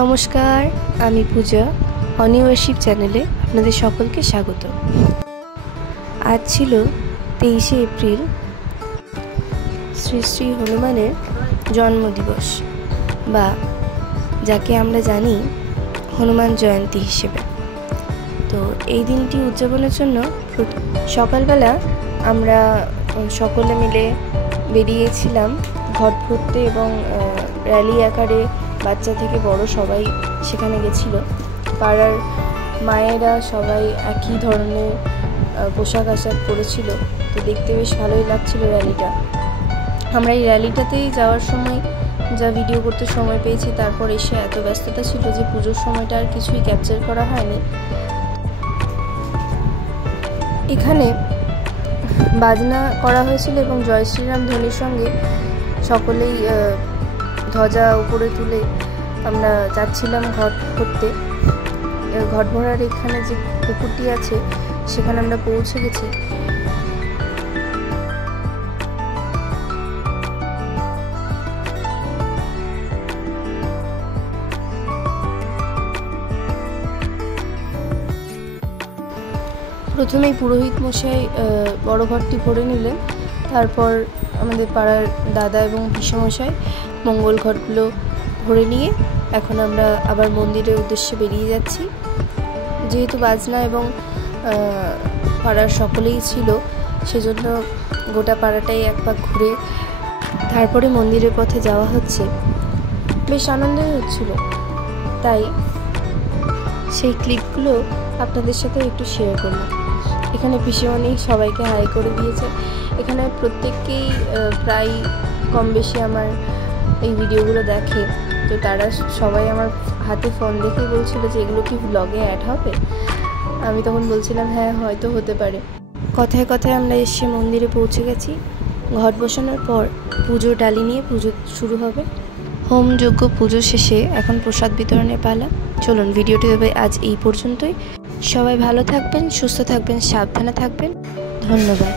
নমস্কার, আমি পূজা। অনিওয়ার্শিপ চ্যানেলে আপনাদের সকলকে স্বাগত। আজ ছিল 23শে এপ্রিল, শ্রী শ্রী হনুমানের জন্মদিবস, বা যাকে আমরা জানি হনুমান জয়ন্তী হিসেবে। তো এই দিনটি উদযাপনের জন্য সকালবেলা আমরা সকলে মিলে বেরিয়েছিলাম ঘট ভরতে, এবং র্যালি আকারে বাচ্চা থেকে বড় সবাই সেখানে গেছিল। পাড়ার মায়েরা সবাই একই ধরনের পোশাক আশাক পরেছিল, তো দেখতে বেশ ভালোই লাগছিল র্যালিটা। আমরা এই র্যালিটাতেই যাওয়ার সময় যা ভিডিও করতে সময় পেয়েছি, তারপর এসে এত ব্যস্ততা ছিল যে পুজোর সময়টা আর কিছুই ক্যাপচার করা হয়নি। এখানে বাজনা করা হয়েছিল এবং জয় শ্রীরাম ধ্বনির সঙ্গে সকলেই ধ্বজা উপরে তুলে আমরা যাচ্ছিলাম ঘট ভরতে। ঘট ভরার এখানে যে পুকুরটি আছে সেখানে আমরা পৌঁছে গেছি। প্রথমেই পুরোহিত মশাই বড় ঘরটি ভরে নিলেন, তারপর আমাদের পাড়ার দাদা এবং পিসমশাই মঙ্গল ঘটগুলো ভরে নিয়ে এখন আমরা আবার মন্দিরের উদ্দেশ্যে বেরিয়ে যাচ্ছি। যেহেতু বাজনা এবং পাড়ার সকলেই ছিল, সেজন্য গোটা পাড়াটাই এক পাক ঘুরে তারপরে মন্দিরের পথে যাওয়া হচ্ছে। বেশ আনন্দই হচ্ছিল, তাই সেই ক্লিপগুলো আপনাদের সাথে একটু শেয়ার করলাম। এখানে পিসিমণি সবাইকে হাই করে দিয়েছে। এখানে প্রত্যেককেই প্রায় কম বেশি আমার এই ভিডিওগুলো দেখে, তো তারা সবাই আমার হাতে ফোন দেখেই বলছিল যে এগুলো কি ব্লগে অ্যাড হবে। আমি তখন বলছিলাম হ্যাঁ, হয়তো হতে পারে। কথায় কথায় আমরা এসে মন্দিরে পৌঁছে গেছি। ঘট বসানোর পর পুজোর ডালি নিয়ে পুজো শুরু হবে। হোম যজ্ঞ পুজো শেষে এখন প্রসাদ বিতরণের পালা। চলুন, ভিডিওটি হবে আজ এই পর্যন্তই। সবাই ভালো থাকবেন, সুস্থ থাকবেন, সাবধানে থাকবেন। ধন্যবাদ।